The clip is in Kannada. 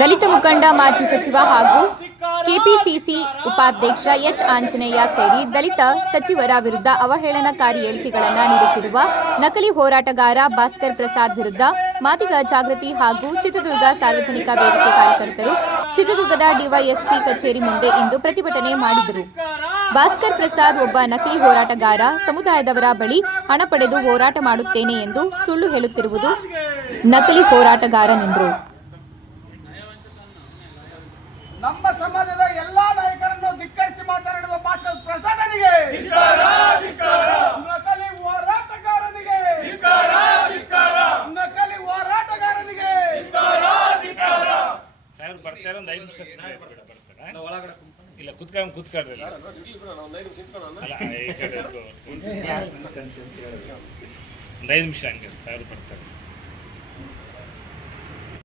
ದಲಿತ ಮುಖಂಡ ಮಾಜಿ ಸಚಿವ ಹಾಗೂ ಕೆಪಿಸಿಸಿ ಉಪಾಧ್ಯಕ್ಷ ಎಚ್ ಆಂಜನೇಯ ಸೇರಿ ದಲಿತ ಸಚಿವರ ವಿರುದ್ಧ ಅವಹೇಳನಕಾರಿ ಹೇಳಿಕೆಗಳನ್ನು ನೀಡುತ್ತಿರುವ ನಕಲಿ ಹೋರಾಟಗಾರ ಭಾಸ್ಕರ್ ಪ್ರಸಾದ್ ವಿರುದ್ಧ ಮಾದಿಗ ಜಾಗೃತಿ ಹಾಗೂ ಚಿತ್ರದುರ್ಗ ಸಾರ್ವಜನಿಕ ವೇದಿಕೆ ಕಾರ್ಯಕರ್ತರು ಚಿತ್ರದುರ್ಗದ ಡಿವೈಎಸ್ಪಿ ಕಚೇರಿ ಮುಂದೆ ಇಂದು ಪ್ರತಿಭಟನೆ ಮಾಡಿದರು. ಭಾಸ್ಕರ್ ಪ್ರಸಾದ್ ಒಬ್ಬ ನಕಲಿ ಹೋರಾಟಗಾರ, ಸಮುದಾಯದವರ ಬಳಿ ಹಣ ಪಡೆದು ಹೋರಾಟ ಮಾಡುತ್ತೇನೆ ಎಂದು ಸುಳ್ಳು ಹೇಳುತ್ತಿರುವುದು ನಕಲಿ ಹೋರಾಟಗಾರನೆಂದರು. ನಮ್ಮ ಸಮಾಜದ ಎಲ್ಲಾ ನಾಯಕರನ್ನು ಧಿಕ್ಕರಿಸಿ ಮಾತನಾಡುವ ಭಾಸ್ಕರ್ ಪ್ರಸಾದನಿಗೆ ನಕಲಿ ಹೋರಾಟಗಾರನಿಗೆ ನಕಲಿ ಹೋರಾಟಗಾರನಿಗೆ ಸಾಹೇಬ್ ಬರ್ತಾರೆ. ಒಂದು 5 ನಿಮಿಷ ಬರ್ತಾರೆ. ಇಲ್ಲ ಕೂತ್ಕೊಳ್ರಿ. ಒಂದು 5 ನಿಮಿಷ ಹಂಗೆ ಸಾಹೇಬ್ ಬರ್ತಾರೆ.